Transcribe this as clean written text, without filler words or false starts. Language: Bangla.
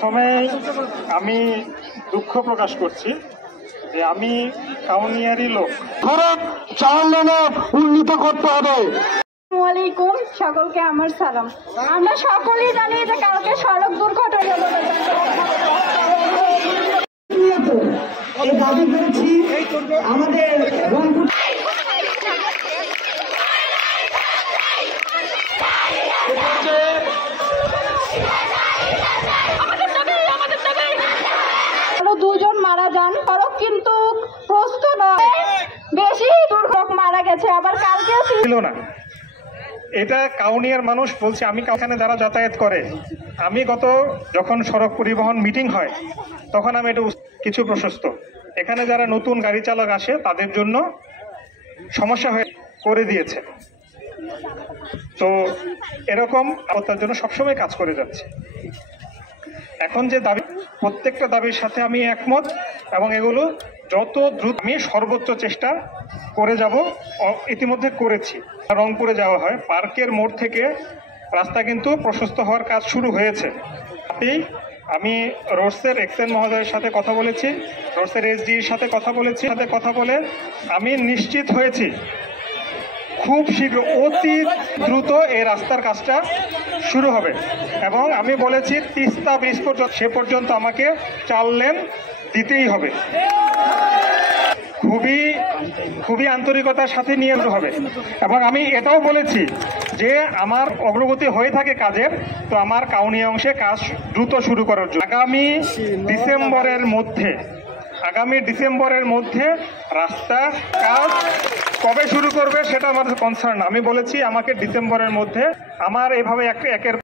প্রথমে আমি দুঃখ প্রকাশ করছি যে আমি কাউনিয়ারি লোক, চার লেনে উন্নীত করতে হবে। আসসালামাইকুম, সকলকে আমার সালাম। আমরা সকলেই জানি যে কালকে সড়ক দুর্ঘটনা দাবি করেছি আমাদের রংপুর দুজন মারা যান, সড়ক কিন্তু প্রস্ত নয়, বেশি দুর্ঘটনা মারা গেছে। আবার কালকেও ছিল না। এটা কাউনিয়ার মানুষ বলছে। আমি এখানে যারা যাতায়াত করে, আমি যখন সড়ক পরিবহন মিটিং হয় তখন আমি এটা কিছু প্রশস্ত, এখানে যারা নতুন গাড়ি চালক আসে তাদের জন্য সমস্যা হয়ে করে দিয়েছে। তো এরকম তার জন্য সবসময় কাজ করে যাচ্ছে। এখন যে দাবি, প্রত্যেকটা দাবির সাথে আমি একমত এবং এগুলো যত দ্রুত আমি সর্বোচ্চ চেষ্টা করে যাব, ইতিমধ্যে করেছি। রংপুরে যাওয়া হয়, পার্কের মোড় থেকে রাস্তা কিন্তু প্রশস্ত হওয়ার কাজ শুরু হয়েছে। আমি রোডসের এক্সএন মহোদয়ের সাথে কথা বলেছি, রোডসের এসডির সাথে কথা বলে আমি নিশ্চিত হয়েছি খুব শীঘ্র, অতি দ্রুত এই রাস্তার কাজটা শুরু হবে। এবং আমি বলেছি তিস্তা ব্রিজ পর্যন্ত, সে পর্যন্ত আমাকে 4 লেন দিতেই হবে। খুবই আন্তরিকতার সাথে নিয়ে হবে। এবং আমি এটাও বলেছি যে আমার অগ্রগতি হয়ে থাকে কাজের, তো আমার কাউনিয়া অংশে কাজ দ্রুত শুরু করার জন্য আগামী ডিসেম্বরের মধ্যে রাস্তা কাজ কবে শুরু করবে সেটা আমার কনসার্ন। আমি বলেছি আমাকে ডিসেম্বরের মধ্যে, আমার এভাবে একের